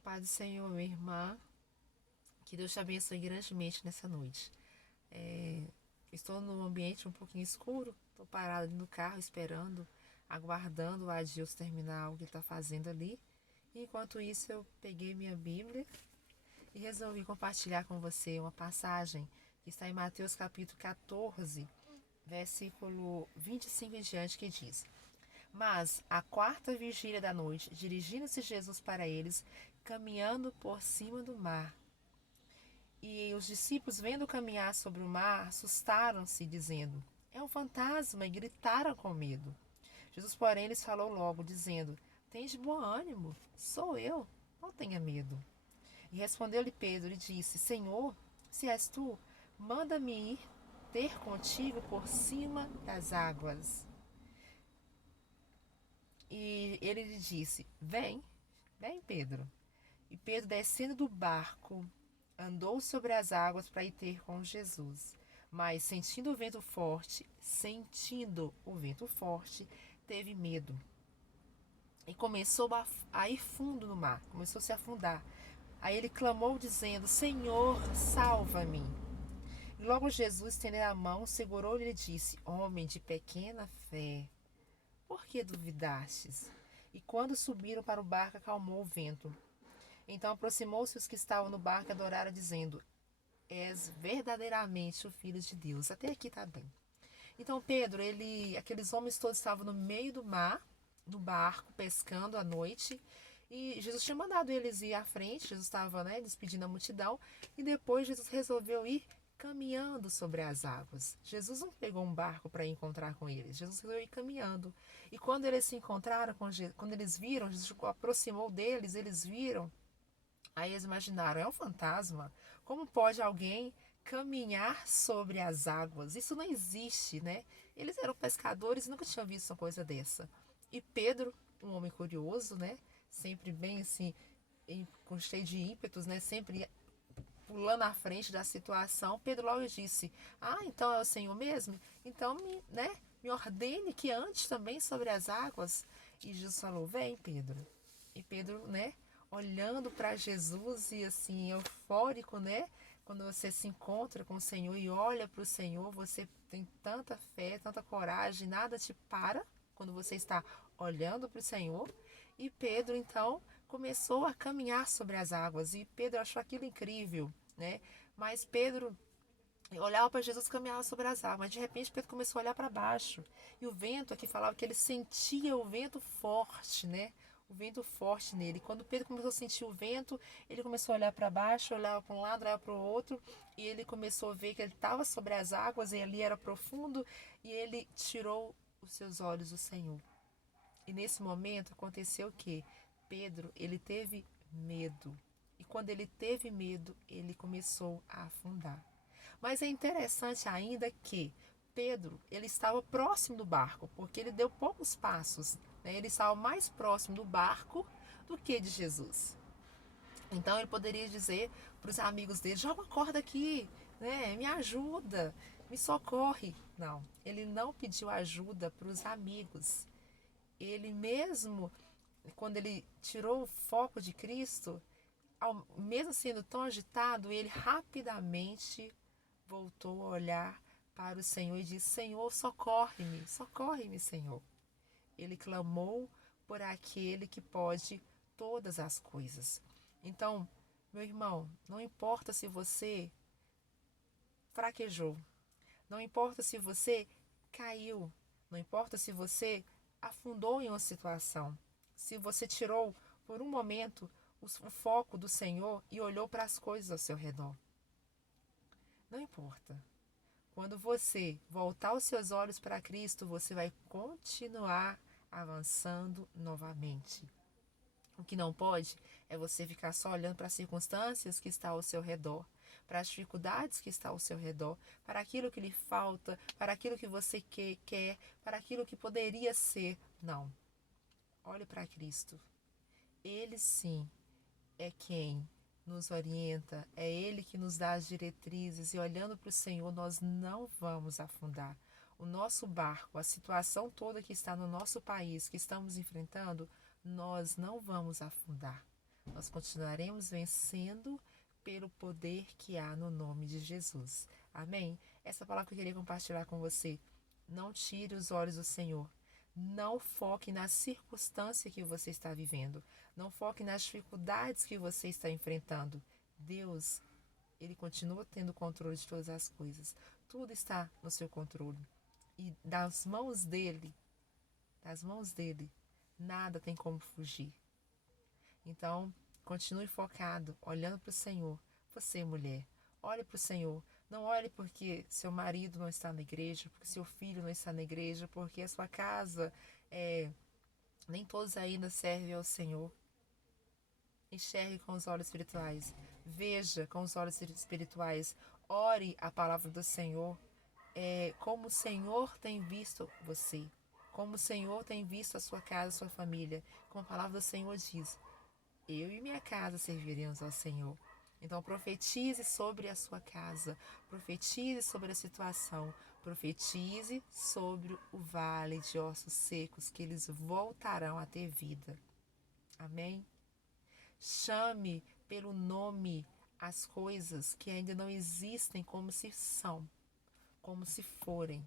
A paz do Senhor, minha irmã. Que Deus te abençoe grandemente nessa noite. É, Estou num ambiente um pouquinho escuro. Estou parada ali no carro esperando, aguardando o Adilson terminar o que ele está fazendo ali. E enquanto isso, eu peguei minha Bíblia e resolvi compartilhar com você uma passagem que está em Mateus capítulo 14, versículo 25 em diante, que diz: Mas, à quarta vigília da noite, dirigindo-se Jesus para eles, caminhando por cima do mar. E os discípulos, vendo caminhar sobre o mar, assustaram-se, dizendo: É um fantasma, e gritaram com medo. Jesus, porém, lhes falou logo, dizendo: Tende bom ânimo, sou eu, não tenha medo. E respondeu-lhe Pedro e disse: Senhor, se és tu, manda-me ir ter contigo por cima das águas. E ele lhe disse: Vem, vem, Pedro. E Pedro, descendo do barco, andou sobre as águas para ir ter com Jesus. Mas, sentindo o vento forte, teve medo. E começou a ir fundo no mar, começou a se afundar. Aí ele clamou, dizendo: Senhor, salva-me. E logo Jesus, estendendo a mão, segurou-lhe e disse: Homem de pequena fé, por que duvidastes? E quando subiram para o barco, acalmou o vento. Então aproximou-se os que estavam no barco e adoraram, dizendo: És verdadeiramente o Filho de Deus. Até aqui tá bem. Então Pedro, aqueles homens todos estavam no meio do mar, no barco, pescando à noite. E Jesus tinha mandado eles ir à frente, Jesus estava, despedindo a multidão. E depois Jesus resolveu ir caminhando sobre as águas. Jesus não pegou um barco para encontrar com eles, Jesus resolveu ir caminhando. E quando eles se encontraram com Jesus, quando eles viram, Jesus aproximou deles, eles viram. Aí eles imaginaram: é um fantasma? Como pode alguém caminhar sobre as águas? Isso não existe, né? Eles eram pescadores e nunca tinham visto uma coisa dessa. E Pedro, um homem curioso, né? Sempre bem assim, cheio de ímpetos, né? Sempre pulando à frente da situação. Pedro logo disse: Ah, então é o Senhor mesmo? Então me ordene que antes também sobre as águas. E Jesus falou: Vem, Pedro. E Pedro, olhando para Jesus e assim, eufórico, né? Quando você se encontra com o Senhor e olha para o Senhor, você tem tanta fé, tanta coragem, nada te para quando você está olhando para o Senhor. E Pedro, então, começou a caminhar sobre as águas. E Pedro achou aquilo incrível, né? Mas Pedro olhava para Jesus, caminhava sobre as águas. Mas de repente Pedro começou a olhar para baixo. E o vento aqui falava que ele sentia o vento forte, né? O vento forte nele. E quando Pedro começou a sentir o vento, ele começou a olhar para baixo, olhava para um lado, olhava para o outro. E ele começou a ver que ele estava sobre as águas e ali era profundo. E ele tirou os seus olhos do Senhor. E nesse momento aconteceu o quê? Pedro, ele teve medo. E quando ele teve medo, ele começou a afundar. Mas é interessante ainda que Pedro, ele estava próximo do barco, porque ele deu poucos passos, né? Ele estava mais próximo do barco do que de Jesus. Então ele poderia dizer para os amigos dele: joga uma corda aqui, né? Me ajuda, me socorre. Não, ele não pediu ajuda para os amigos. Ele mesmo, quando ele tirou o foco de Cristo, mesmo sendo tão agitado, ele rapidamente voltou a olhar para o Senhor e disse: Senhor, socorre-me, socorre-me, Senhor. Ele clamou por aquele que pode todas as coisas. Então, meu irmão, não importa se você fraquejou, não importa se você caiu, não importa se você afundou em uma situação, se você tirou por um momento o foco do Senhor e olhou para as coisas ao seu redor. Não importa. Quando você voltar os seus olhos para Cristo, você vai continuar avançando novamente. O que não pode é você ficar só olhando para as circunstâncias que estão ao seu redor, para as dificuldades que estão ao seu redor, para aquilo que lhe falta, para aquilo que você quer, para aquilo que poderia ser. Não. Olhe para Cristo. Ele sim é quem nos orienta, é Ele que nos dá as diretrizes, e olhando para o Senhor nós não vamos afundar. O nosso barco, a situação toda que está no nosso país, que estamos enfrentando, nós não vamos afundar, Nós continuaremos vencendo pelo poder que há no nome de Jesus. Amém? Essa palavra que eu queria compartilhar com você. Não tire os olhos do Senhor. Não foque na circunstância que você está vivendo. Não foque nas dificuldades que você está enfrentando. Deus, Ele continua tendo controle de todas as coisas. Tudo está no seu controle. E das mãos dele, nada tem como fugir. Então, continue focado, olhando para o Senhor. Você, mulher, olhe para o Senhor. Não olhe porque seu marido não está na igreja, porque seu filho não está na igreja, porque a sua casa, nem todos ainda servem ao Senhor. Enxergue com os olhos espirituais. Veja com os olhos espirituais. Ore a palavra do Senhor. Como o Senhor tem visto você. Como o Senhor tem visto a sua casa, a sua família. Como a palavra do Senhor diz. Eu e minha casa serviremos ao Senhor. Então profetize sobre a sua casa. Profetize sobre a situação. Profetize sobre o vale de ossos secos, que eles voltarão a ter vida. Amém? Chame pelo nome as coisas que ainda não existem como se são, como se forem.